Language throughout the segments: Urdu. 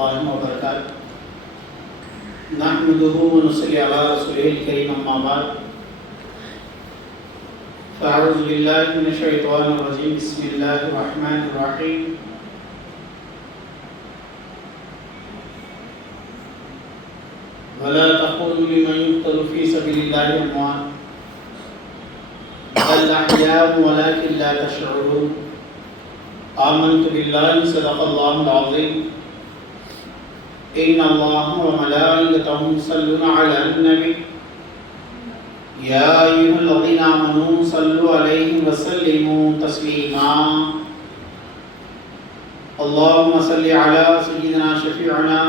الله وبركاته. نحمده ونصلي على رسوله الكريم أما بعد. فأعوذ بالله من الشيطان الرجيم. بسم الله الرحمن الرحيم. ولا تقولوا لمن يقتل في سبيل الله أموات بل أحياء ولكن لا تشعرون. آمنت بالله صدق الله العظيم. إن الله وملائكته يصلون على النبي يا أيها الذين آمنوا صلوا عليه وسلموا تسليما. اللهم صل على سيدنا شفيعنا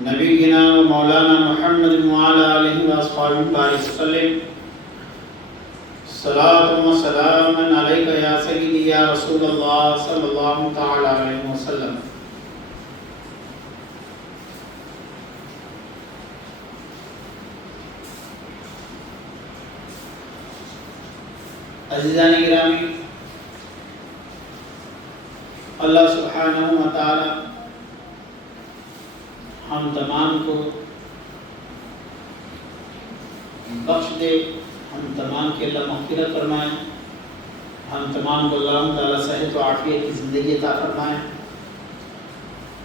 نبينا ومولانا محمد وعلى آله وأصحابه وسلم. صلاة وسلام عليك يا سيدي يا رسول الله صلى الله تعالى عليه وسلم. عزیزان گرامی، اللہ سبحانہ و تعالی ہم تمام کو بخش دے، ہم تمام کے اللہ مغفرت فرمائیں، ہم تمام کو اللہ تعالیٰ صحت و عافیت کی زندگی عطا فرمائیں،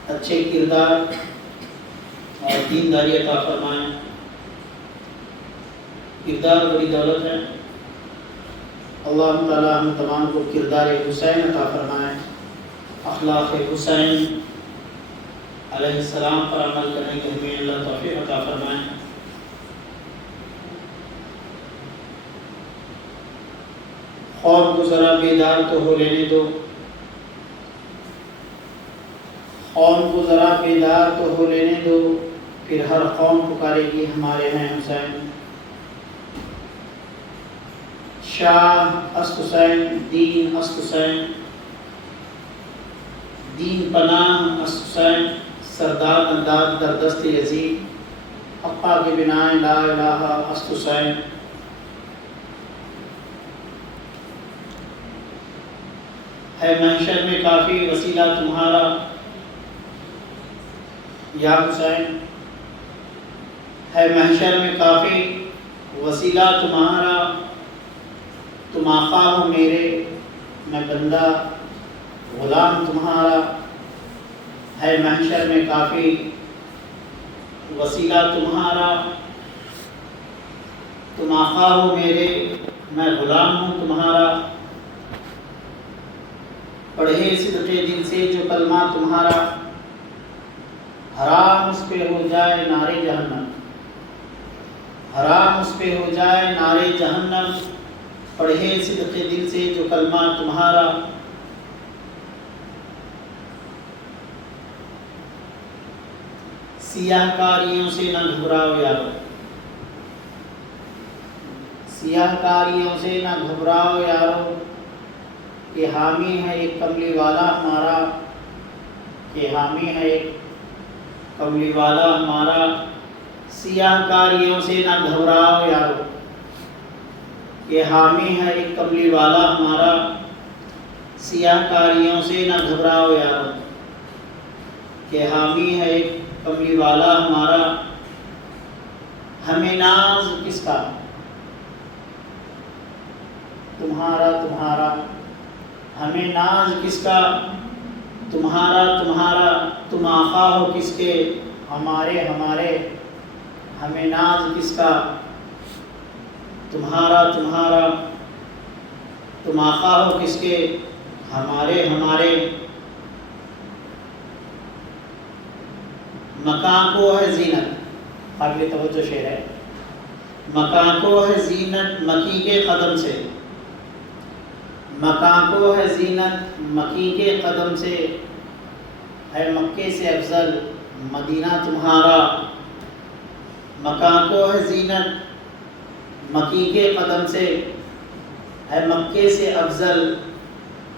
اچھے کردار اور دینداری عطا فرمائیں۔ کردار بڑی دولت ہے، اللہ تعالیٰ ہم تمام کو کردار حسین عطا فرمائیں، اخلاق حسین علیہ السلام پر عمل کرنے کے ہمیں اللہ توفیق عطا فرمائیں۔ خواب کو ذرا بیدار تو ہو لینے دو، قوم کو ذرا بیدار تو ہو لینے دو، پھر ہر قوم پکارے گی ہمارے ہیں حسین۔ شاہ است حسین، دین است حسین، دین پناہ است حسین، سردار انداز در دست یزید، حقا کے بنا لا الہ است حسین۔ ہے محشر میں کافی وسیلہ تمہارا یا حسین، ہے محشر میں کافی وسیلہ تمہارا، تم آقا ہو میرے میں بندہ غلام تمہارا۔ ہے محشر میں کافی وسیلہ تمہارا، تم آقا ہو میرے میں غلام ہوں تمہارا۔ پڑھے صدقے دل سے جو کلمہ تمہارا، حرام اس پہ ہو جائے نارے جہنم، حرام اس پہ ہو جائے نارے جہنم۔ پڑھے صدقے دل سے جو کلمہ تمہارا۔ سیاہ کاریوں سے نہ گھبراؤ یارو، سیاہ کاریوں سے نہ گھبراؤ یارو، کہ حامی ہے ایک کملی والا ہمارا، کہ حامی ہے ایک کملی والا ہمارا۔ سیاہ کاریوں سے نہ گھبراؤ یارو، کہ حامی ہے ایک کملی والا ہمارا۔ سیاہ کاریوں سے نہ گھبراؤ یارو، کہ حامی ہے ایک کملی والا ہمارا۔ ہمیں ناز کس کا تمہارا تمہارا، ہمیں ناز کس کا تمہارا تمہارا۔ تم آقا ہو کس کے ہمارے ہمارے، ہمیں ناز کس کا تمہارا تمہارا۔ تم آقا ہو کس کے ہمارے ہمارے۔ مکان کو ہے زینت، قابل توجہ شعر ہے۔ مکان کو ہے زینت مکی کے قدم سے، مکان کو ہے زینت مکی کے قدم سے۔ ہے مکے سے افضل مدینہ تمہارا، مکان کو ہے زینت مکی کے قدم سے۔ ہے مکے سے افضل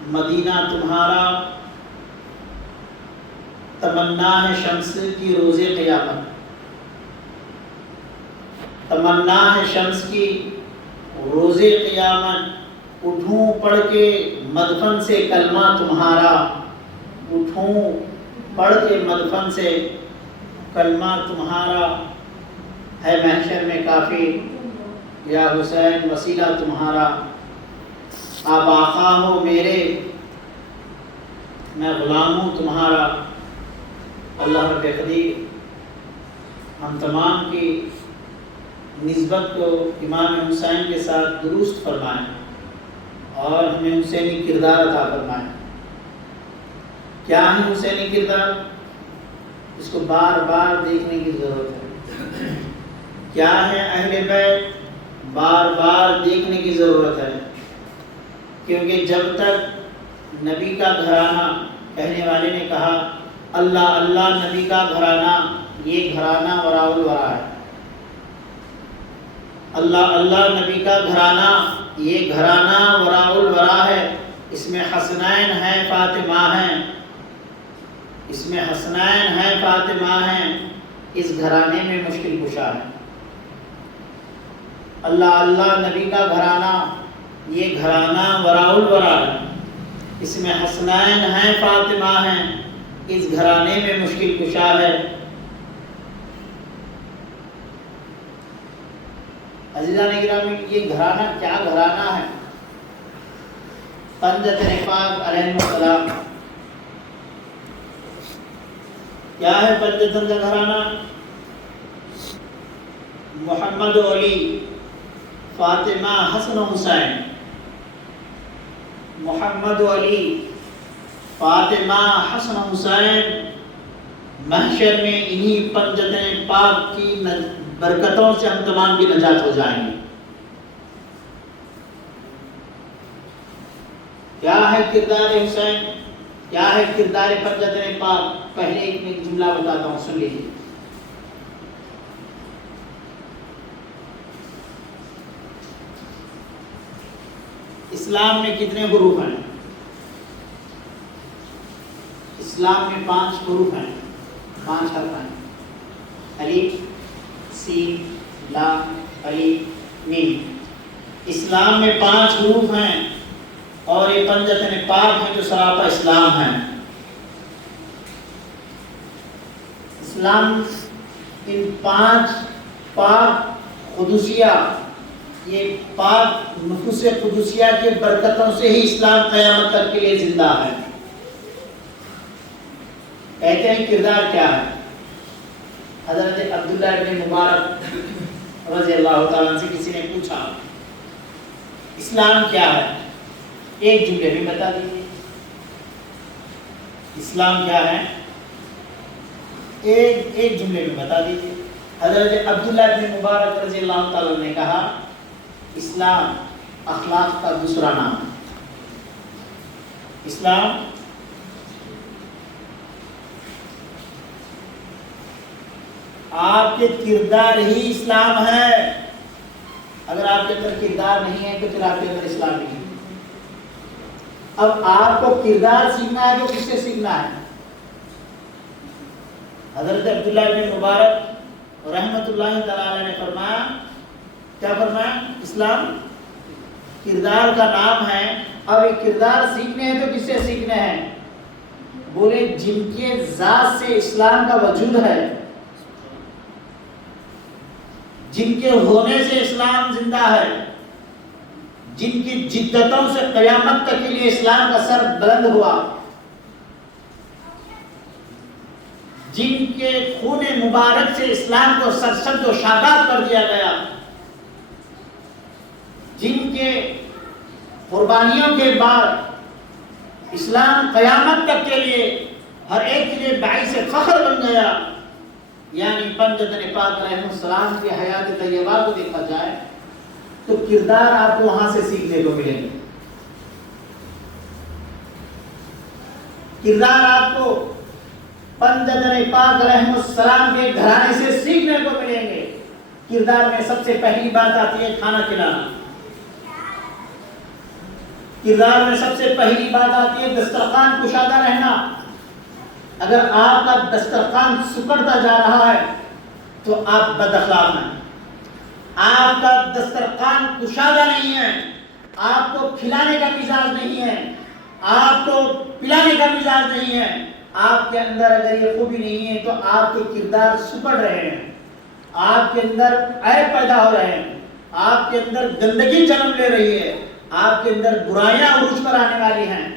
مدینہ تمہارا۔ تمنا ہے شمس کی روز قیامت، تمنا ہے شمس کی روز قیامت۔ اٹھوں پڑھ کے مدفن سے کلمہ تمہارا، اٹھوں پڑھ کے مدفن سے کلمہ تمہارا ہے محشر میں کافی، یا حسین وسیلہ تمہارا، آپ آقا ہو میرے میں غلام ہوں تمہارا۔ اللہ رب قدیر ہم تمام کی نسبت کو امام حسین کے ساتھ درست فرمائیں اور ہمیں حسینی کردار عطا فرمائیں۔ کیا ہے حسینی کردار؟ اس کو بار بار دیکھنے کی ضرورت ہے۔ کیا ہے اہل بیت؟ بار بار دیکھنے کی ضرورت ہے، کیونکہ جب تک نبی کا گھرانہ، کہنے والے نے کہا اللہ اللہ نبی کا گھرانہ، یہ گھرانہ وراء الورا ہے۔ اللہ اللہ نبی کا گھرانہ، یہ گھرانہ وراء الورا ہے۔ اس میں حسنین ہیں، فاطمہ ہیں، اس میں حسنین ہیں، فاطمہ ہیں، اس گھرانے میں مشکل کشا ہے۔ اللہ اللہ نبی کا گھرانہ، یہ گھرانہ وراء الورا ہے، اس میں حسنین ہیں، فاطمہ ہیں، اس گھرانے میں مشکل کشا ہے۔ عزیزان گرامی، یہ گھرانہ کیا گھرانہ ہے؟ پنجتن پاک علیہ السلام۔ کیا ہے پنجتن کا گھرانہ؟ محمد و علی، فاطمہ، حسن و حسین۔ محمد و علی، فاطمہ، حسن و حسین محشر میں انہی پنجتن پاک کی برکتوں سے ہم تمام کی نجات ہو جائیں گے۔ کیا ہے کردار حسین؟ کیا ہے کردار پنجتن پاک؟ پہلے ایک جملہ بتاتا ہوں، سن لیجیے۔ اسلام میں کتنے حروف ہیں؟ اسلام میں 5 حروف ہیں، 5 حرف ہیں، الف، سین، لام، الف، میم۔ اسلام میں 5 حروف ہیں اور یہ پنجتن پاک ہیں جو سراپا اسلام ہیں۔ اسلام ان 5 پاک قدسیہ، یہ پاک نفوس قدسیہ کے برکتوں سے ہی اسلام قیامت تک کے لیے زندہ ہے۔ کہتے ہیں کردار کیا ہے؟ حضرت عبداللہ ابن مبارک رضی اللہ تعالیٰ عنہ سے کسی نے پوچھا اسلام کیا ہے؟ ایک جملے میں بتا دیجیے، اسلام کیا ہے؟ ایک جملے میں بتا دیجیے۔ حضرت عبداللہ ابن مبارک رضی اللہ تعالیٰ نے کہا اسلام اخلاق کا دوسرا نام ہے۔ اسلام آپ کے کردار ہی اسلام ہے۔ اگر آپ کے اندر کردار نہیں ہے تو پھر آپ کے اندر اسلام نہیں ہے۔ اب آپ کو کردار سیکھنا ہے تو کس سے سیکھنا ہے؟ حضرت عبداللہ بن مبارک رحمۃ اللہ تعالی علیہ نے فرمایا، کیا فرمایا؟ اسلام کردار کا نام ہے۔ اب یہ کردار سیکھنے ہیں تو کس سے سیکھنے ہیں؟ بولے جن کے ذات سے اسلام کا وجود ہے، جن کے ہونے سے اسلام زندہ ہے، جن کی جدتوں سے قیامت تک کے لیے اسلام کا سر بلند ہوا، جن کے خون مبارک سے اسلام کو سرسبز و شاداب کر دیا گیا، جن کے قربانیوں کے بعد اسلام قیامت تک کے لیے ہر ایک کے لیے باعث فخر بن گیا، یعنی پنجتن پاک علیہ السلام کی حیات طیبہ کو دیکھا جائے تو کردار آپ کو وہاں سے سیکھنے کو ملیں گے۔ کردار آپ کو پنجتن پاک علیہ السلام کے گھرانے سے سیکھنے کو ملیں گے۔ کردار میں سب سے پہلی بات آتی ہے کھانا کھلانا۔ کردار میں سب سے پہلی بات آتی ہے دسترخوان کشادہ رہنا۔ اگر آپ کا دسترخوان سکڑتا جا رہا ہے تو آپ بد اخلاق ہیں۔ آپ کا دسترخوان کشادہ نہیں ہے، آپ کو کھلانے کا مزاج نہیں ہے، آپ کو پلانے کا مزاج نہیں ہے، آپ کے اندر اگر یہ خوبی نہیں ہے تو آپ کے کردار سپڑ رہے ہیں، آپ کے اندر عیب پیدا ہو رہے ہیں، آپ کے اندر گندگی جنم لے رہی ہے، آپ کے اندر برائیاں عروج پر آنے والی ہیں،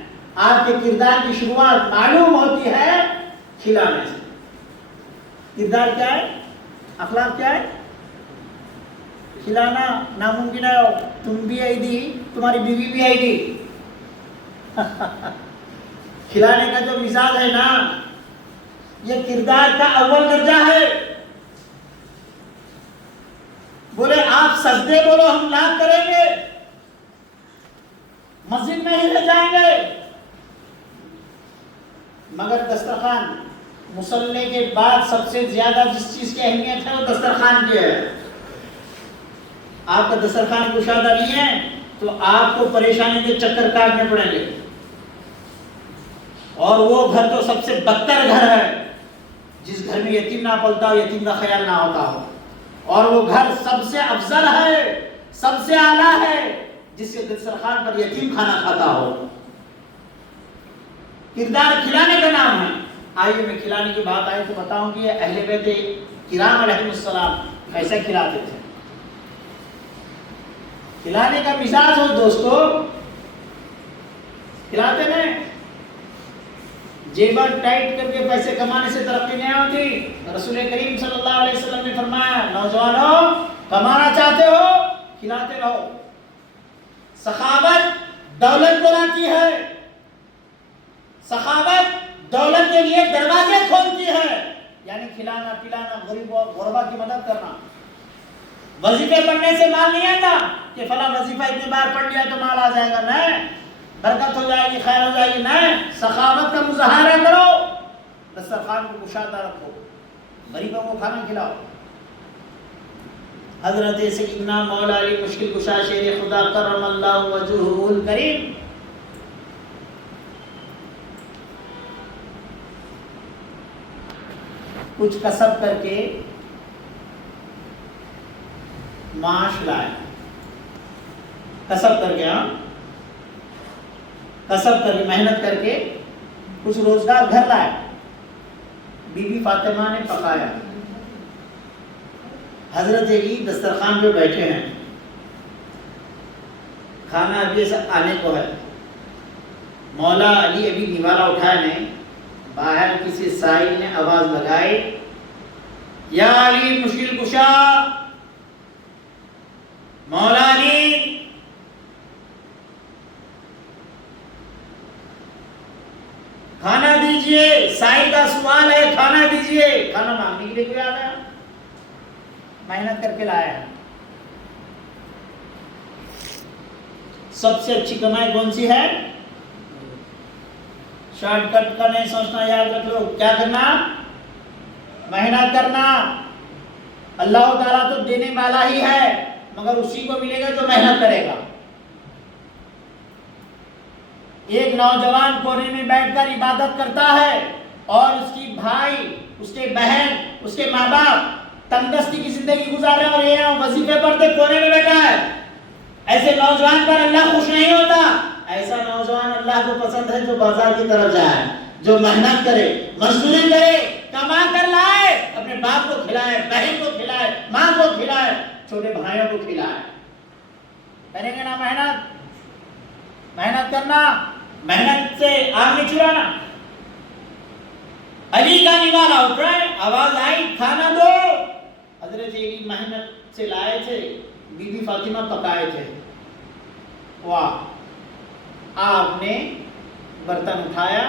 آپ کے کردار کی شروعات معلوم ہوتی ہے کھلانے سے۔ کردار کیا ہے؟ اخلاق کیا ہے؟ کھلانا ناممکن ہے، تم بھی آئی دی، تمہاری بیوی بھی آئی دی۔ کھلانے کا جو مزاج ہے نا، یہ کردار کا اول درجہ ہے۔ بولے آپ سجدے بولو ہم لاکھ کریں گے، مسجد میں ہی رہ جائیں گے، مگر دسترخوان مصلی کے بعد سب سے زیادہ جس چیز کی اہمیت ہے وہ دسترخوان کی ہے۔ آپ کا دسترخوان کشادہ نہیں ہے تو آپ کو پریشانی کے چکر کاٹنے پڑیں گے، اور وہ گھر تو سب سے بدتر گھر ہے جس گھر میں یتیم نہ پلتا ہو، یتیم کا خیال نہ ہوتا ہو، اور وہ گھر سب سے افضل ہے، سب سے اعلیٰ ہے جس کے دسترخوان پر یتیم کھانا کھاتا ہو۔ کردار کھلانے کا نام ہے۔ آئیے میں کھلانے کی بات آئے تو بتاؤں کہ اہل بیت کرام علیہ السلام کیسے کھلاتے تھے۔ کھلانے کا مزاج ہو دوستو، کھلاتے نہیں، جیبا ٹائٹ کر کے پیسے کمانے سے ترقی نہیں ہوتی۔ رسول کریم صلی اللہ علیہ وسلم نے فرمایا، نوجوانوں کمانا چاہتے ہو کھلاتے رہو۔ سخاوت دولت کو لاتی ہے، سخاوت دولت کے لیے دروازے کھولتی ہے، یعنی کھلانا پلانا، غریب اور غربا کی مدد کرنا۔ وظیفے پڑھنے سے مال نہیں آتا کہ فلاں وظیفہ اتنی بار پڑھ لیا تو مال آ جائے گا، نہیں، برکت ہو جائے گی، خیر ہو جائے گی، نہیں، سخاوت کا مظاہرہ کرو، دسترخوان کو کشادہ رکھو، غریبوں کو کھانا کھلاؤ۔ حضرت سیدنا مولا علی مشکل کشا شیر خدا کرم اللہ وجہہ الکریم کچھ کسب کر کے معاش لائے، کسب کر کے، کسب کر کے، محنت کر کے کچھ روزگار گھر لائے۔ بی بی فاطمہ نے پکایا، حضرت علی دسترخوان پہ بیٹھے ہیں، کھانا ابھی آنے کو ہے، مولا علی ابھی نوالا اٹھایا نہیں، باہر کسی سائل نے آواز لگائی، یا علی مشکل کشا، مولا علی کھانا دیجئے، سائل کا سوال ہے، کھانا دیجئے۔ کھانا مانگنے کے لیے کوئی آ گیا؟ محنت کر کے لایا ہے۔ سب سے اچھی کمائی کون سی ہے؟ شارٹ کٹ کا نہیں سوچنا، یاد رکھ لو، کیا کرنا؟ محنت کرنا۔ اللہ تعالیٰ تو دینے والا ہی ہے، مگر اسی کو ملے گا جو محنت کرے گا۔ ایک نوجوان کونے میں بیٹھ کر عبادت کرتا ہے اور اس کی بھائی، اس کے بہن، اس کے ماں باپ تندرستی کی زندگی گزارے اور یہ وظیفے پڑھتے کونے میں بیٹھا ہے۔ ایسے نوجوان پر اللہ خوش نہیں ہوتا۔ ایسا نوجوان اللہ کو پسند ہے جو بازار کی طرف جائے، جو محنت کرے، مزدوری کرے، کما کر لائے، اپنے باپ کو کھلائے، بہن کو کھلائے، ماں کو کھلائے، چھوٹے بھائیوں کو کھلائے۔ کریں گے نا محنت؟ محنت کرنا، محنت سے آگ نہیں چرانا۔ علی کا نوالا اٹھ رہا ہے، آواز آئی کھانا دو۔ حضرت علی محنت سے لائے تھے، بی بی فاطمہ پکائے تھے۔ واہ! آپ نے برتن اٹھایا،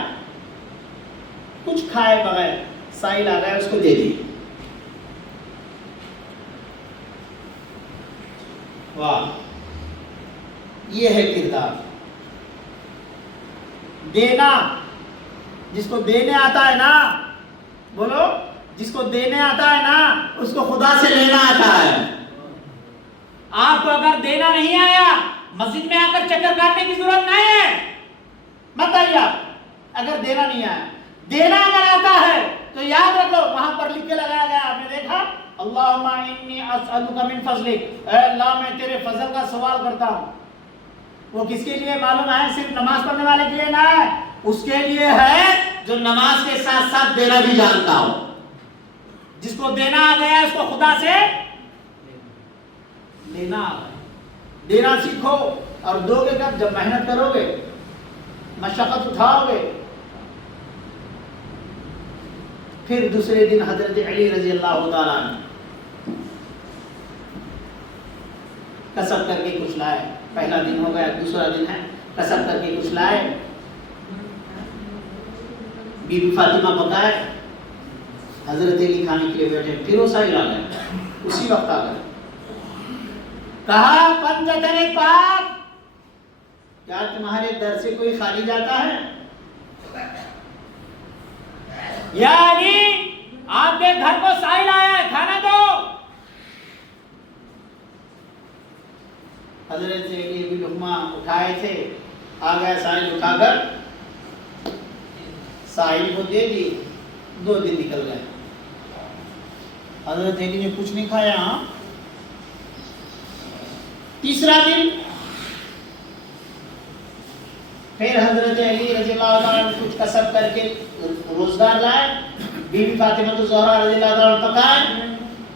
کچھ کھائے بغیر، سائل آ گیا، اس کو دے دی۔ واہ! یہ ہے کردار۔ دینا، جس کو دینے آتا ہے نا، بولو، جس کو دینے آتا ہے نا اس کو خدا سے لینا آتا ہے۔ آپ کو اگر دینا نہیں آیا، مسجد میں آ کر چکر کاٹنے کی ضرورت نہیں ہے، مت آئیے آپ۔ اگر دینا نہیں آیا، دینا اگر آتا ہے تو یاد رکھو، وہاں پر لکھ کے لگایا گیا، آپ نے دیکھا، اللہم انی اسألک من فضلک، اے اللہ میں تیرے فضل کا سوال کرتا ہوں۔ وہ کس کے لیے معلوم ہے؟ صرف نماز پڑھنے والے کے لیے نہ ہے، اس کے لیے ہے جو نماز کے ساتھ ساتھ دینا بھی جانتا ہو. جس کو دینا آ گیا اس کو خدا سے لینا آ گیا. دینا سیکھو اور دو گے کب؟ جب محنت کرو گے، مشقت اٹھاؤ گے. پھر دوسرے دن حضرت علی رضی اللہ تعالیٰ عنہ کسب کر کے کچھ لائے. پہلا دن ہو گیا، دوسرا دن ہے، کسب کر کے کچھ لائے. بی بی فاطمہ پکائے، حضرت علی کھانے کے لیے بیٹھے. پھر وہ سائل آ گئے، اسی وقت آ گئے. کہا پنجتن پاک، کیا تمہارے در سے کوئی خالی جاتا ہے؟ یا علی آپ کے گھر کو سائل آیا ہے، کھانا دو. حضرت علی بھی لقمہ اٹھائے تھے، آ گیا سائل اٹھا کر سائل کو دے دی. 2 دن نکل گئے، حضرت علی نے کچھ نہیں کھایا. تیسرا دن پھر حضرت علی رضی اللہ عنہ کچھ کسب کر کے روزگار لائے. بی بی فاطمہ الزہرا رضی اللہ عنہ پکائے،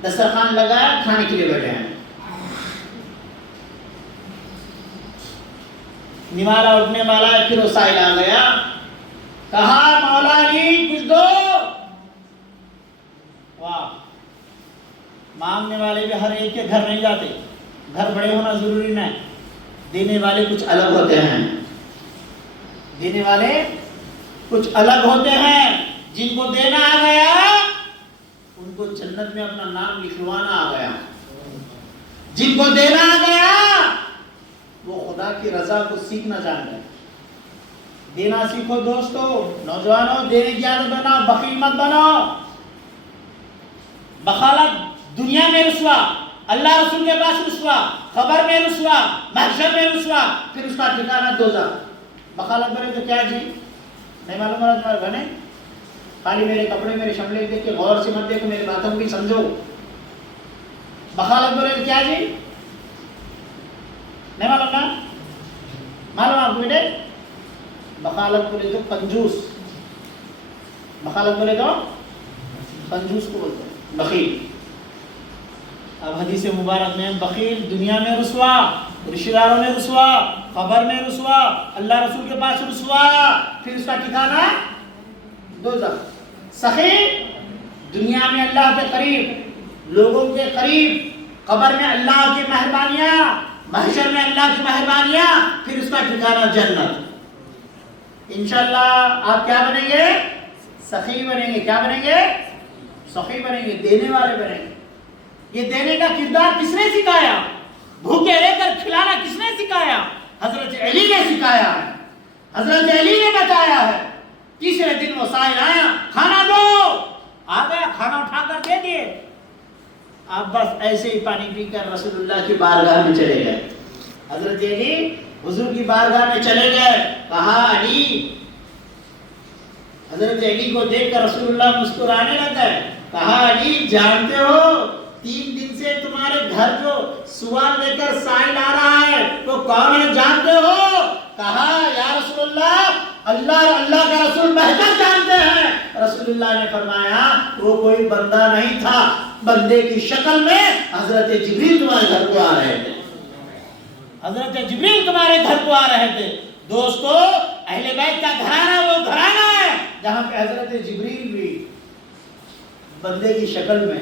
دسترخوان لگایا، کھانے کے لیے بیٹھے ہیں. نوالا اٹھنے والا ہے، پھر وہ سائل آ گیا. کہا مولا علی کچھ دو. واہ، مانگنے والے بھی ہر ایک کے گھر نہیں جاتے. گھر بڑے ہونا ضروری نہیں، دینے والے کچھ الگ ہوتے ہیں. دینے والے کچھ الگ ہوتے ہیں. جن کو دینا آ گیا ان کو جنت میں اپنا نام لکھوانا آ گیا. جن کو دینا آ گیا وہ خدا کی رضا کو سیکھنا جان گئے. دینا سیکھو دوستو، نوجوانوں. دینے کی عادت بناؤ، بخیل مت بناؤ. بخالت دنیا میں رسوا، اللہ رسول کے پاس رسوا، قبر میں رسوا، محشر میں رسوا، پھر اس کا ٹھکانہ دوزخ. بخالت بنے تو کیا جی؟ نہیں معلوم ہے تمہارے بنے؟ خالی میرے کپڑے میرے شملے دیکھ کے غور سے مت دیکھو، میری باتوں کو بھی سمجھو. بخالت بنے تو کیا جی؟ نہیں معلوم نا؟ معلوم آپ کو بیٹے؟ بخالت بولے تو کنجوس. بخالت بولے تو کنجوس کو بولتے ہیں، بخیل. اب حدیث مبارک میں بخیل دنیا میں رسوا، رشتہ داروں میں رسوا، قبر میں رسوا، اللہ رسول کے پاس رسوا، پھر اس کا ٹھکانہ دوزخ. سخی دنیا میں اللہ کے قریب، لوگوں کے قریب، قبر میں اللہ کی مہربانیاں، محشر میں اللہ کی مہربانیاں، پھر اس کا ٹھکانہ جنت. انشاءاللہ آپ کیا بنیں گے؟ سخی بنیں گے. کیا بنیں گے؟ سخی بنیں گے، دینے والے بنیں گے. یہ دینے کا کردار کس نے سکھایا؟ بھوکے رہ کر کھلانا کس نے سکھایا؟ حضرت علی نے سکھایا ہے، حضرت علی نے بتایا ہے. تیسرے دن وہ سائل آیا، کھانا دو. آ گیا، کھانا اٹھا کر دے دیے. آپ بس ایسے ہی پانی پی کر رسول اللہ کی بارگاہ میں چلے گئے. حضرت علی حضور کی بارگاہ میں چلے گئے. کہا علی، حضرت علی کو دیکھ کر رسول اللہ مسکرانے لگا. کہا علی جانتے ہو 3 دن سے تمہارے گھر جو سوال لے کر سائل آ رہا ہے وہ کون ہے جانتے ہو؟ کہا یا رسول اللہ، اللہ اللہ کا رسول بہتر جانتے ہیں. رسول اللہ نے فرمایا وہ کوئی بندہ نہیں تھا، بندے کی شکل میں حضرت جبریل تمہارے گھر کو آ رہے تھے. حضرت جبریل تمہارے گھر کو آ رہے تھے. دوستو اہل بیت کا گھرانہ وہ گھرانہ ہے جہاں پہ حضرت جبریل بھی بندے کی شکل میں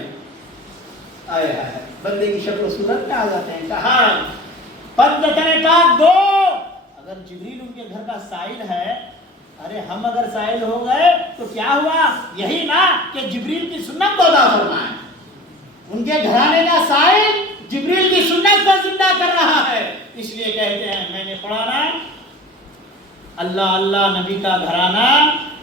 آئے ہیں، بندے کی شکل و صورت میں آ جاتے ہیں. کہا پنجتن پاک دو. اگر جبریل ان کے گھر کا سائل ہے، ارے ہم اگر سائل ہو گئے تو کیا ہوا؟ یہی نا کہ جبریل کی سنت کو ادا فرمائے. ان کے گھرانے کا سائل جبریل کی سنت کو زندہ کر رہا ہے. اس لیے کہتے ہیں، میں نے پڑھا نا، اللہ اللہ نبی کا گھرانہ،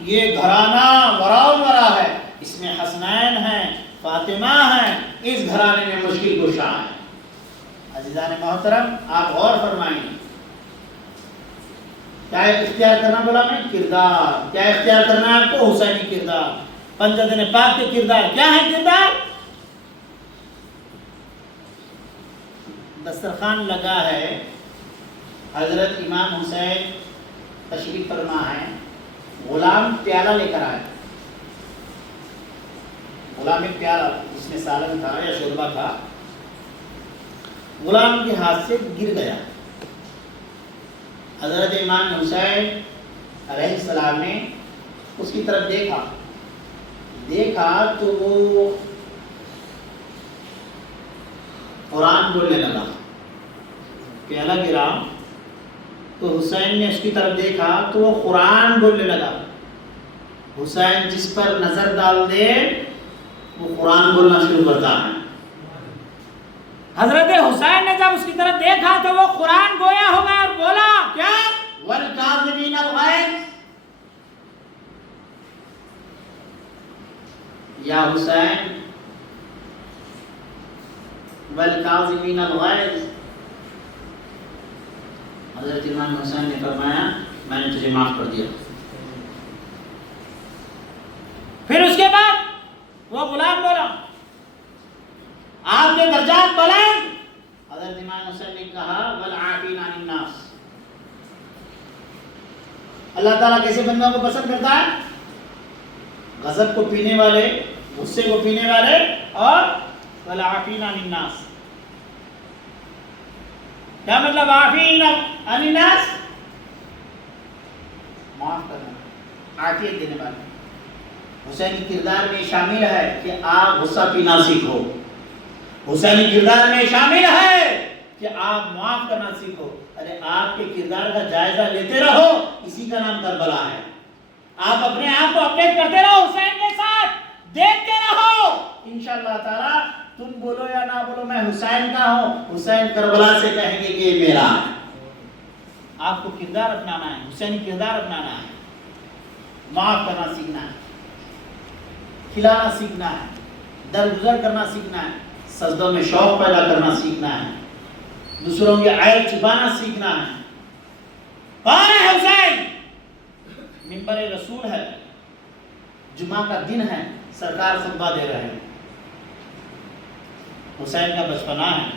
یہ گھرانہ وراء ورا ہے. اس میں حسنین ہیں، فاطمہ ہیں، اس گھرانے میں مشکل کشا ہے. عزیزان محترم آپ غور فرمائیں، کیا اختیار کرنا بولا میں؟ کردار. کیا اختیار کرنا ہے آپ کو؟ حسینی کردار. پنجتن پاک کے کردار کیا ہے؟ کردار دسترخوان لگا ہے، حضرت امام حسین تشریف فرما ہے، غلام پیالہ لے کر آیا. غلام ایک پیالہ جس میں سالن تھا یا شوربہ تھا، غلام کے ہاتھ سے گر گیا. حضرت امام حسین علیہ السلام نے اس کی طرف دیکھا تو وہ قرآن بولنے لگا. پیالہ گرا تو حسین نے اس کی طرف دیکھا تو وہ قرآن بولنے لگا. حسین جس پر نظر ڈال دے وہ قرآن بولنا شروع کرتا ہے. حضرت حسین نے جب اس کی طرف دیکھا تو وہ قرآن گویا ہو گیا اور بولا کیا؟ وَالْكَاظِمِينَ الْغَيْظَ. یا حسین وَالْكَاظِمِينَ الْغَيْظَ. حضرت امام حسین نے فرمایا میں نے تجھے معاف کر دیا. پھر اس کے بعد وہ غلام بولا آپ کے درجات بلند. حضرت امام حسین نے کہا وَالْعَافِينَ عَنِ النَّاسِ. اللہ تعالیٰ کیسے بندوں کو پسند کرتا ہے؟ غضب کو پینے والے، غصے کو پینے والے، اور وَالْعَافِينَ عَنِ النَّاسِ. کیا مطلب عافین عن الناس؟ معاف کرنا، عافیت دینے والے. حسینی کردار میں شامل ہے کہ آپ غصہ پینا سیکھو. حسینی کردار میں شامل ہے کہ آپ معاف کرنا سیکھو. ارے آپ کے کردار کا جائزہ لیتے رہو، اسی کا نام کربلا ہے. آپ اپنے آپ کو اپڈیٹ کرتے رہو حسین کے ساتھ، دیکھتے رہو. انشاءاللہ تعالی تم بولو یا نہ بولو میں حسین کا ہوں، حسین کربلا سے کہیں گے کہ یہ میرا ہے. آپ کو کردار اپنانا ہے، حسینی کردار اپنانا ہے. معاف کرنا سیکھنا ہے، کھلانا سیکھنا ہے، درگزر کرنا سیکھنا ہے، سجدوں میں شوق پیدا کرنا سیکھنا ہے، دوسروں کے عیب چھپانا سیکھنا ہے. کون ہے حسین؟ منبر رسول ہے، جمعہ کا دن ہے، سرکار خطبہ دے رہے ہیں. حسین کا بچپنا ہے،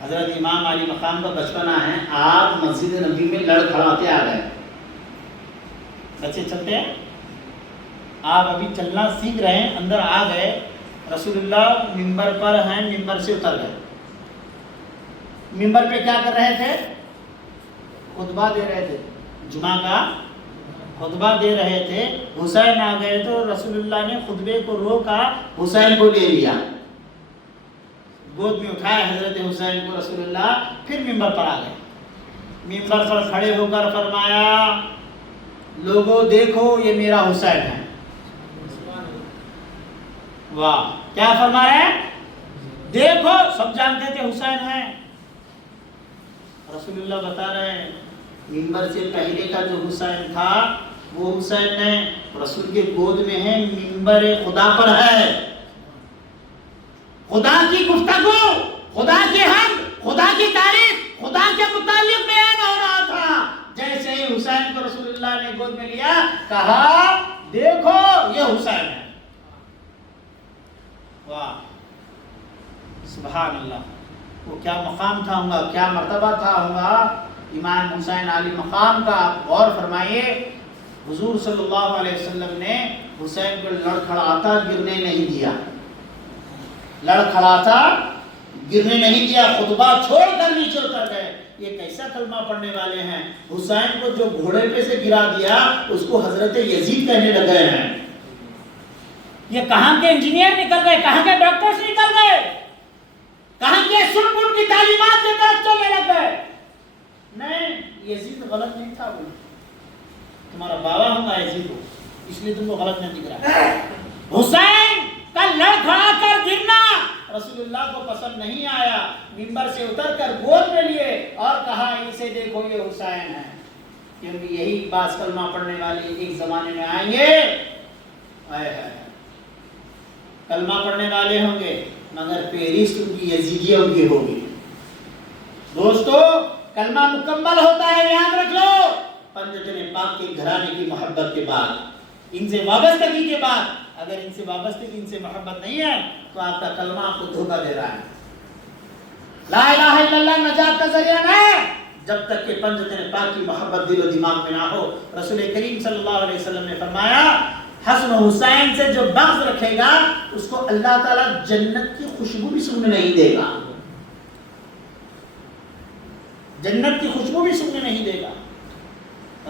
حضرت امام علی مقام کا بچپنا ہے. آپ مسجد نبی میں لڑ کھڑاتے آ گئے. بچے چلتے ہیں، آپ ابھی چلنا سیکھ رہے ہیں، اندر آ گئے. رسول اللہ منبر پر ہیں، منبر سے اتر گئے. منبر پہ کیا کر رہے تھے؟ خطبہ دے رہے تھے، جمعہ کا خطبہ دے رہے تھے. حسین آ گئے تو رسول اللہ نے خطبے کو روکا، حسین کو لے لیا، گود میں اٹھایا حضرت حسین کو رسول اللہ. پھر منبر پر آ گئے. منبر پر کھڑے ہو کر فرمایا لوگوں دیکھو یہ میرا حسین ہے. واہ، کیا فرما رہے ہیں؟ دیکھو، سب جانتے تھے حسین ہے. رسول اللہ بتا رہے ہیں منبر سے پہلے کا جو حسین تھا وہ حسین ہے، رسول کے گود میں ہے، منبر خدا پر ہے. خدا کی گفتگو، خدا کی حمد، خدا کی تعریف، خدا کے متعلق بیان ہو رہا تھا. جیسے ہی حسین کو رسول اللہ نے گود میں لیا، کہا دیکھو یہ حسین ہے. واہ، سبحان اللہ. وہ کیا مقام تھا ہوگا، کیا مرتبہ تھا ہوگا امام حسین علی مقام کا. آپ غور فرمائیے، حضور صلی اللہ علیہ وسلم نے حسین کو لڑکھڑاتا گرنے نہیں دیا، لڑکھڑاتا گرنے نہیں دیا. خطبہ چھوڑ کر نیچے اتر گئے. یہ کیسا کلمہ پڑھنے والے ہیں. حسین کو جو گھوڑے پہ سے گرا دیا اس کو حضرت یزید کہنے لگے ہیں. یہ کہاں کے انجینئر نکل گئے، کہاں کے ڈاکٹرز نکل گئے، کہاں کے سن کی تعلیمات کے تحت چلنے لگ گئے. نہیں، یزید غلط نہیں تھا. وہ تمہارا بابا ہوگا یزید کو، اس لیے تم کو غلط نہیں دکھ رہا. حسین کا لڑکھڑا کر گرنا رسول اللہ کو پسند نہیں آیا. منبر سے اتر کر گود میں لیے اور کہا اسے دیکھو یہ حسین ہے. کیونکہ یہی باز کلمہ پڑھنے والے ایک زمانے میں آئیں گے، کلمہ پڑھنے والے ہوں گے مگر فہرست ان کی یزیدیوں کی ہوگی. دوستو، کلمہ مکمل ہوتا ہے، یاد رکھ لو، پنجتن پاک کے گھرانے کی محبت کے بعد، ان سے وابستگی کے بعد. اگر ان سے وابستگی، ان سے محبت نہیں ہے تو آپ کا کلمہ آپ کو دھوکہ دے رہا ہے. لا الہ الا اللہ نجات کا ذریعہ نہیں، جب تک کہ پنجتن پاک کی محبت دل و دماغ میں نہ ہو۔ رسول کریم صلی اللہ علیہ وسلم نے فرمایا حسن و حسین سے جو بغض رکھے گا اس کو اللہ تعالیٰ جنت کی خوشبو بھی سونگنے نہیں دے گا، جنت کی خوشبو بھی سونگنے نہیں دے گا۔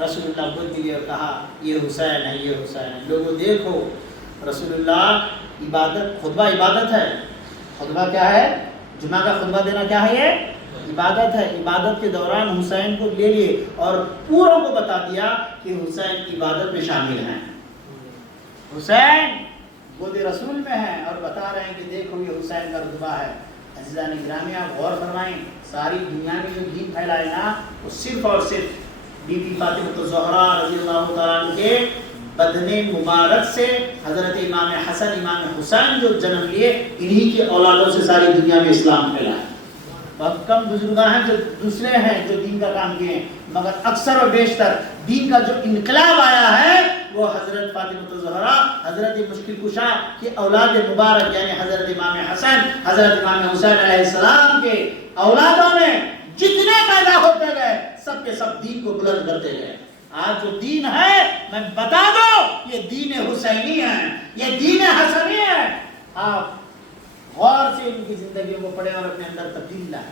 رسول اللہ خود ملے اور کہا یہ حسین ہے، یہ حسین ہے۔ لوگوں دیکھو، رسول اللہ عبادت، خطبہ عبادت ہے۔ خطبہ کیا ہے؟ جمعہ کا خطبہ دینا کیا ہے؟ یہ عبادت ہے۔ عبادت کے دوران حسین کو لے لیے اور پوروں کو بتا دیا کہ حسین عبادت میں شامل ہیں، حسین گود رسول میں ہے، اور بتا رہے ہیں کہ دیکھو یہ حسین کا رتبہ ہے۔ عزیزان گرامی آپ غور فرمائیں، ساری دنیا میں جو دین پھیلائے نا وہ صرف اور صرف بی بی فاطمہ الزہرا رضی اللہ تعالیٰ عنہ کے بدن مبارک سے حضرت امام حسن امام حسین جو جنم لیے، انہی کی اولادوں سے ساری دنیا میں اسلام پھیلا ہے۔ بہت کم بزرگاں ہیں جو دوسرے ہیں جو دین کا کام کیے ہیں، مگر اکثر و بیشتر دین کا جو انقلاب آیا ہے وہ حضرت فاطمہ الزہرا، حضرت مشکل کشا کی اولاد مبارک یعنی حضرت امام حسن، حضرت امام حسین علیہ السلام کے اولادوں میں جتنے پیدا ہوتے گئے سب کے سب دین کو بلند کرتے گئے۔ آج جو دین ہے میں بتا دو یہ دین حسینی ہے، یہ دین حسنی ہے۔ آپ غور سے ان کی زندگیوں کو پڑھیں اور اپنے اندر تبدیل لائیں۔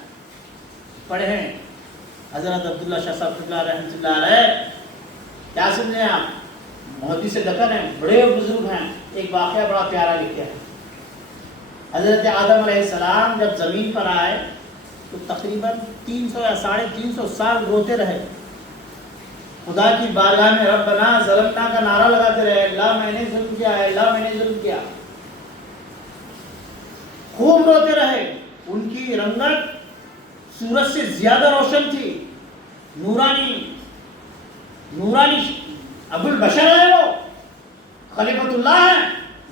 پڑھیں حضرت عبداللہ شاہ صاحب رحمۃ اللہ علیہ، کیا سمجھیں آپ، محدث دکن ہیں، بڑے بزرگ ہیں۔ ایک واقعہ بڑا پیارا لکھا ہے۔ حضرت آدم علیہ السلام جب زمین پر آئے تو تقریباً 300 یا 350 سال روتے رہے، خدا کی بارگاہ میں ربنا ظلمنا کا نعرہ لگاتے رہے، اللہ میں نے ظلم کیا ہے، اللہ میں نے ظلم کیا، خوب روتے رہے۔ ان کی رنگت سورج سے زیادہ روشن تھی، نورانی ابو البشر ہے، وہ خلیفۃ اللہ ہے،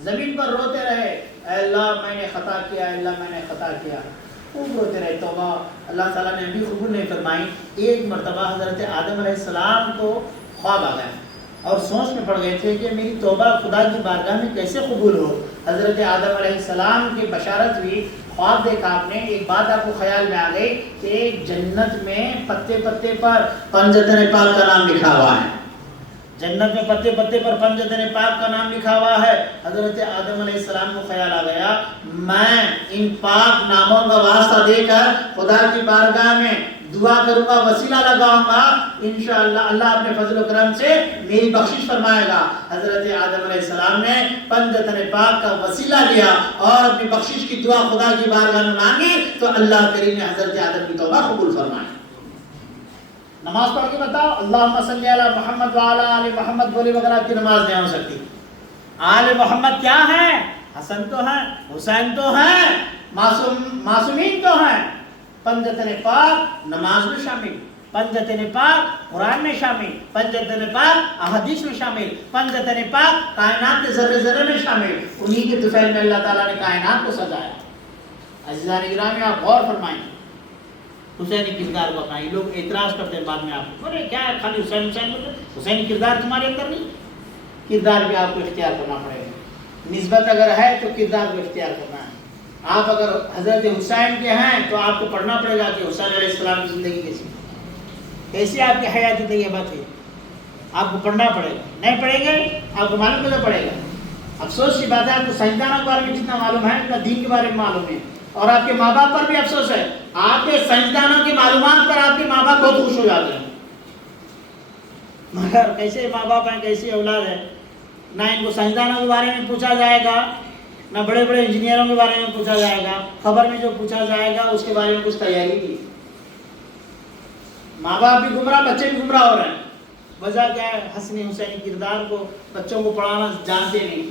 زمین پر روتے رہے، اے اللہ میں نے خطا کیا، اے اللہ میں نے خطا کیا، خوب روتے رہے۔ توبہ اللہ تعالیٰ نے ابھی قبول نہیں فرمائی۔ ایک مرتبہ حضرت آدم علیہ السلام کو خواب آ گئے اور سوچ میں پڑ گئے تھے کہ میری توبہ خدا کی بارگاہ میں کیسے قبول ہو۔ حضرت آدم علیہ السلام کی بشارت ہوئی، خواب دیکھا آپ نے، ایک بات آپ کو خیال میں آ گئی کہ جنت میں پتے پتے پر پنجتن پاک کا نام لکھا ہوا ہے، جنت میں پتے پتے پر پنجتن پاک کا نام لکھا ہوا ہے۔ حضرت آدم علیہ السلام کو خیال آ گیا میں ان پاک ناموں کا واسطہ دے کر خدا کی بارگاہ میں دعا کروں گا، وسیلہ لگاؤں گا، انشاءاللہ اللہ اپنے فضل و کرم سے میری بخشش فرمائے گا۔ حضرت آدم علیہ السلام نے پنجتن پاک کا وسیلہ لیا اور اپنی بخشش کی دعا خدا کی بارگاہ میں مانگی تو اللہ کریم نے حضرت آدم کی توبہ قبول فرمائی۔ نماز پڑھ کے بتاؤ اللہم صلی علی محمد وعلی آل محمد بولے بغیر آپ کی نماز نہیں ہو سکتی۔ آل محمد کیا ہیں؟ حسن تو ہیں، حسین تو ہیں، معصومین تو ہیں۔ پنجتن پاک نماز میں شامل، پنجتن پاک قرآن میں شامل، پنجتن پاک احادیث میں شامل، پنجتن پاک کائنات کے ذرے ذرے میں شامل۔ انہی کے طفیل میں اللہ تعالیٰ نے کائنات کو سجایا۔ عزیزان گرامی آپ غور فرمائیں، حسینی کردار کو اپنائیں۔ لوگ اعتراض کرتے ہیں بعد میں، آپ بولے کیا ہے خالی حسین حسین بولتے، حسینی کردار تمہارے اندر نہیں؟ کردار بھی آپ کو اختیار کرنا پڑے گا۔ نسبت اگر ہے تو کردار کو اختیار کرنا ہے۔ آپ اگر حضرت حسین کے ہیں تو آپ کو پڑھنا پڑے گا کہ حسین علیہ السلام کی زندگی کیسی آپ کی حیات طیبہ تھی، آپ کو پڑھنا پڑے گا۔ نہیں پڑھیں گے آپ کو معلوم کیسے پڑے گا؟ افسوس کی بات ہے آپ کو سائنسدانوں کے بارے میں جتنا معلوم ہے اتنا دین کے بارے میں معلوم ہے، اور آپ کے ماں باپ پر بھی افسوس ہے۔ آپ کے سائنسدانوں کی معلومات پر آپ کے ماں باپ بہت خوش ہو جاتے ہیں، مگر کیسے ماں باپ ہیں، کیسی اولاد ہے، نہ ان کو سائنسدانوں کے بارے میں پوچھا جائے گا، نہ بڑے بڑے انجینئروں کے بارے میں پوچھا جائے گا، خبر میں جو پوچھا جائے گا اس کے بارے میں کچھ تیاری کی۔ ماں باپ بھی گمراہ، بچے بھی گمراہ ہو رہے ہیں۔ وجہ کیا ہے؟ حسن حسینی کردار کو بچوں کو پڑھانا جانتے نہیں۔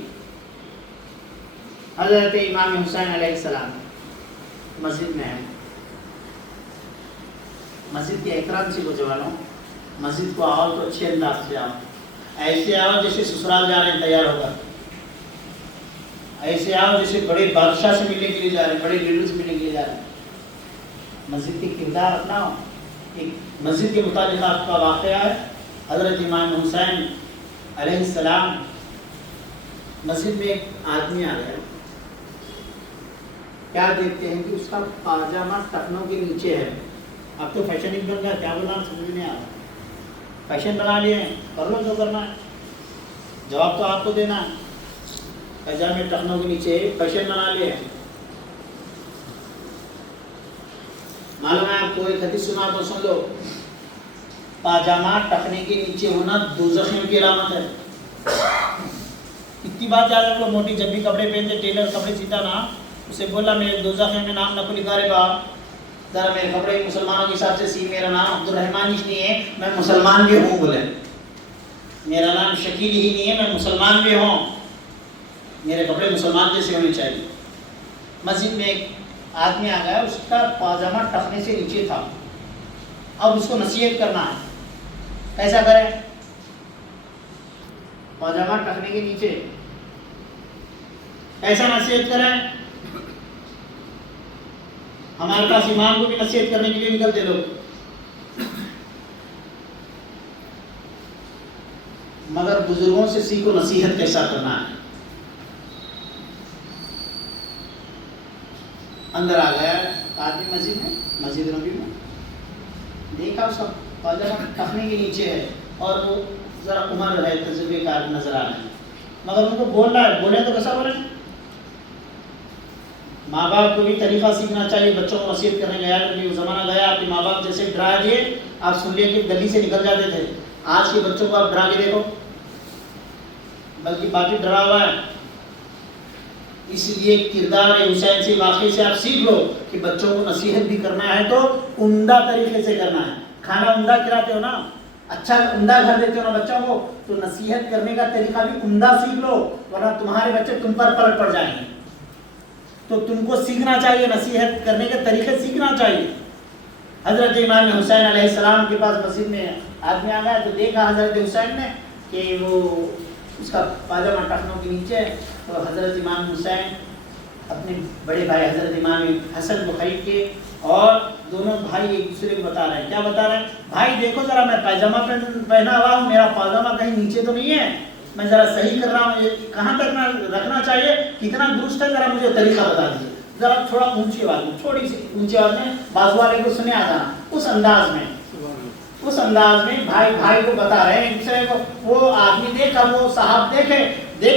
حضرت امام حسین علیہ السلام مسجد میں ہے، مسجد کے احترام سے نوجوانوں، مسجد کو آؤ تو اچھے انداز سے آؤ، ایسے آؤ جیسے سسرال جا رہے ہیں تیار ہوگا، ایسے آؤ جیسے بڑے بادشاہ سے ملنے کے لیے جا رہے ہیں، بڑے لیڈر سے ملنے کے لیے جا رہے ہیں۔ مسجد کے کردار اپناؤ۔ ایک مسجد کے متعلق آپ کا واقعہ ہے، حضرت امام حسین علیہ السلام مسجد میں ایک آدمی آ گیا، کیا دیکھتے ہیں کہ اس کا پاجامہ ٹخنوں کے نیچے ہے، اب تو فیشن ہی بن گیا, کیا بولا سمجھ نہیں آ رہا. فیشن بنا لیے ہیں, کر لو جو کرنا ہے, جواب تو آپ کو دینا ہے. پائجامے ٹخنوں کے نیچے فیشن بنا لیے ہیں. معلوم ہے آپ کو, ایک حدیث سنا تو سن لو, پاجامہ ٹخنے کے نیچے ہونا دوزخ کی علامت ہے. اتنی بات یاد رکھ لو, موٹی جب بھی کپڑے پہنتے, ٹیلر کپڑے سیتا نا, اسے بولا میرے دوزخ میں نام نہ لکھا رہے گا, ذرا میرے کپڑے مسلمانوں کے حساب سے سی, میرا نام عبد الرحمن ہی نہیں ہے, میں مسلمان بھی ہوں. بولے میرا نام شکیل ہی نہیں ہے, میں مسلمان بھی ہوں, میرے کپڑے مسلمان جیسے ہونے چاہیے. مسجد میں ایک آدمی آ گیا, اس کا پاجامہ ٹخنے سے نیچے تھا. اب اس کو نصیحت کرنا ہے, کیسا کریں؟ پاجامہ ٹخنے کے نیچے ایسا نصیحت کریں. ہمارے پاس امام کو بھی نصیحت کرنے کے لیے نکلتے لوگ, مگر بزرگوں سے سیکھو نصیحت کیسا کرنا ہے. اندر آ گیا آدمی مسجد نبی میں, دیکھا اس کا پاجامہ ٹخنے کے نیچے ہے, اور وہ ذرا عمر ہے, تجربے کار نظر آ رہے ہیں, مگر ان کو بول رہا ہے. بولے تو کیسا بولے؟ ماں باپ کو بھی طریقہ سیکھنا چاہیے بچوں کو نصیحت کرنے گیا. کیونکہ وہ زمانہ گیا آپ کے ماں باپ جیسے ڈرا دیے, آپ سن لیے کہ گلی سے نکل جاتے تھے. آج کے بچوں کو آپ ڈرا کے دیکھو, بلکہ باقی ڈرا ہوا ہے. اس لیے کردار حسین سے, واقعے سے آپ سیکھ لو کہ بچوں کو نصیحت بھی کرنا ہے تو عمدہ طریقے سے کرنا ہے. کھانا عمدہ کھلاتے ہو نا, اچھا عمدہ گھر دیتے ہو نا بچوں کو, تو نصیحت کرنے کا طریقہ بھی عمدہ سیکھ لو, ورنہ تمہارے بچے تم پر پلٹ پڑ جائیں گے. تو تم کو سیکھنا چاہیے, نصیحت کرنے کے طریقے سیکھنا چاہیے. حضرت امام حسین علیہ السلام کے پاس مسجد میں آدمی آ گیا, تو دیکھا حضرت حسین نے کہ وہ اس کا پاجامہ ٹخنوں کے نیچے. تو حضرت امام حسین اپنے بڑے بھائی حضرت امام حسن کو خرید کے, اور دونوں بھائی ایک دوسرے کو بتا رہے ہیں. کیا بتا رہے ہیں؟ بھائی دیکھو ذرا, میں پائجامہ پہنا ہوا ہوں, میرا پاجامہ کہیں نیچے تو نہیں ہے, میں ذرا صحیح کر رہا ہوں, یہ کہاں تک رکھنا چاہیے, کتنا درست ہے, ذرا مجھے طریقہ بتا دیجیے. ذرا تھوڑا اونچی آواز میں, تھوڑی سی اونچی آواز میں, بازو والے کو سنے آ جانا. اس انداز میں بھائی کو بتا رہے ہیں ایک دوسرے کو. وہ آدمی دیکھا, وہ صاحب دیکھ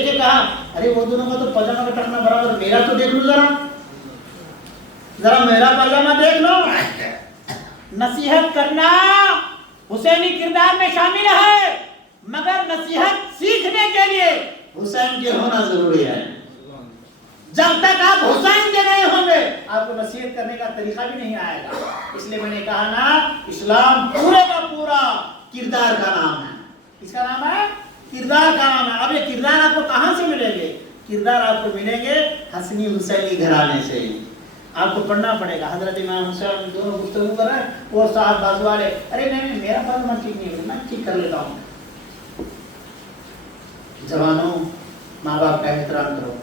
کے کہا, ارے وہ دونوں کا تو پاجامہ کا ٹخنا برابر, میرا تو دیکھ لو, ذرا میرا پاجامہ دیکھ لو. نصیحت کرنا حسینی کردار میں شامل ہے, مگر نصیحت سیکھنے کے لیے حسین کے ہونا ضروری ہے. جب تک آپ حسین کے نہیں ہوں گے, آپ کو نصیحت کرنے کا طریقہ بھی نہیں آئے گا. اس لیے میں نے کہا نا, اسلام پورے کا پورا کردار کا نام ہے. کس کا نام ہے؟ کردار کا نام ہے. اب یہ کردار آپ کو کہاں سے ملیں گے؟ کردار آپ کو ملیں گے حسنی حسینی گھرانے سے. آپ کو پڑھنا پڑے گا. حضرت امام حسین دونوں گفتگو کر رہے ہیں, وہ صاحب بازو والے, ارے نہیں میرا پاجامہ ٹھیک نہیں ہے, میں ٹھیک کر لیتا ہوں. جوانوں, ماں باپ کا احترام کرو.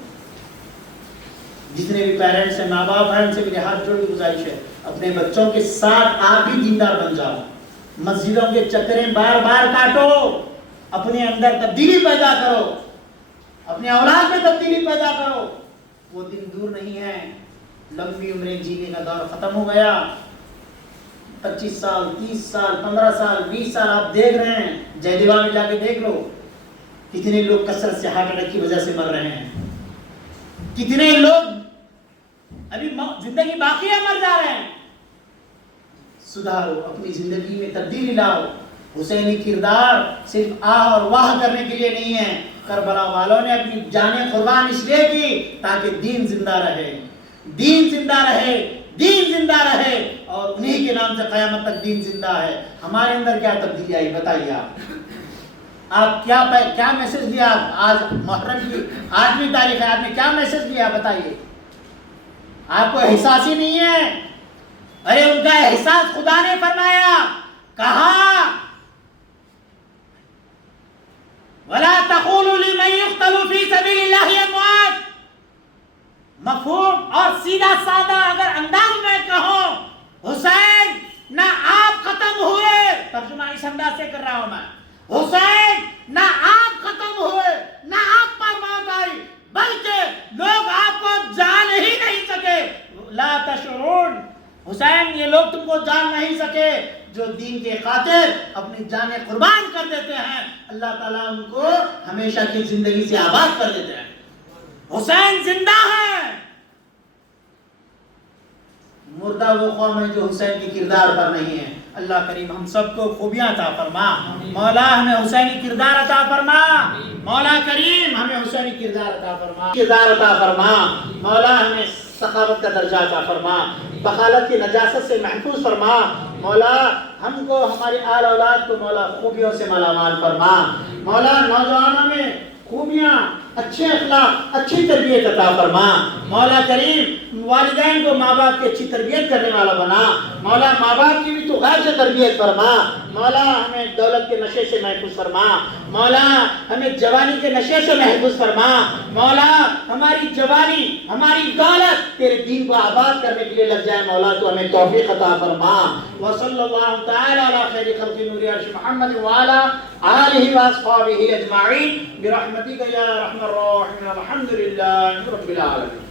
جتنے بھی پیرنٹس ہیں, ماں باپ ہیں, ان سے میری ہاتھ جوڑ کے گزارش ہے, اپنے بچوں کے ساتھ آپ بھی دیندار بن جاؤ. مسجدوں کے چکریں بار بار کاٹو, اپنے اندر تبدیلی پیدا کرو, اپنے اولاد میں تبدیلی پیدا کرو. وہ دن دور نہیں ہے, لمبی عمریں جینے کا دور ختم ہو گیا. 25 سال 30 سال 15 سال 20 سال آپ دیکھ رہے ہیں. جے دیوا میں جا کے دیکھ لو, کتنے لوگ کثرت سے ہارٹ اٹیک کی وجہ سے مر رہے ہیں, کتنے لوگ ابھی زندگی باقی ہے مر جا رہے ہیں. سدھارو, اپنی زندگی میں تبدیلی لاؤ. حسینی کردار صرف آہ اور واہ کرنے کے لیے نہیں ہے. کربلا والوں نے اپنی جانیں قربان اس لیے کی تاکہ دین زندہ رہے, دین زندہ رہے, دین زندہ رہے, اور انہی کے نام سے قیامت تک دین زندہ ہے. ہمارے اندر کیا تبدیلی آئی بتائیے. آپ کیا میسج دیا؟ آج محرم کی 8ویں تاریخ ہے, آپ نے کیا میسج دیا بتائیے؟ آپ کو احساس ہی نہیں ہے. ارے ان کا احساس خدا نے فرمایا, کہا وَلَا تَقُولُوا لِمَن يُقْتَلُ فِي سَبِيلِ اللَّهِ أَمْوَاتٌ. مفہوم اور سیدھا سادہ اگر انداز میں کہو, حسین نہ آپ ختم ہوئے, ترجمہ اس انداز سے کر رہا ہوں میں, حسین نہ آپ ختم ہوئے, نہ آپ پر موت آئی, بلکہ لوگ آپ کو جان ہی نہیں سکے. لا تشعرون, حسین یہ لوگ تم کو جان نہیں سکے جو دین کے خاطر اپنی جانیں قربان کر دیتے ہیں، اللہ تعالیٰ ان کو ہمیشہ کی زندگی سے آباد کر دیتے ہیں۔ حسین زندہ ہے، مردہ وہ قوم ہے جو حسین کے کردار پر نہیں ہے۔ اللہ کریم ہم سب کو خوبیاں عطا فرما، مولا ہمیں حسینی کردار عطا فرما، مولا کریم ہمیں حسینی کردار عطا فرما، کردار عطا فرما، مولا ہمیں سخاوت کا درجہ عطا فرما، بخالت کی نجاست سے محفوظ فرما، مولا ہم کو ہماری آل اولاد کو مولا خوبیوں سے مالا مال فرما، مولا نوجوانوں میں خوبیاں، اچھے اخلاق، اچھی تربیت عطا فرما، مولا کریم والدین کو ماں باپ کی اچھی تربیت کرنے والا بنا، مولا ماں باپ کی بھی تو غیر سے تربیت فرما، مولا ہمیں دولت کے نشے سے محفوظ فرما، مولا ہمیں جوانی کے نشے سے محفوظ فرما، مولا ہماری جوانی ہماری دولت تیرے دین کو آباد کرنے کے لیے لگ جائے، مولا تو ہمیں توفیق عطا فرما۔ وصلی اللہ تعالی علی خیر خلق نور عرش محمد وعلی آلہ واصحابہ اجمعین برحمتک یا ارحم الراحمین، الحمد للہ رب العالمین۔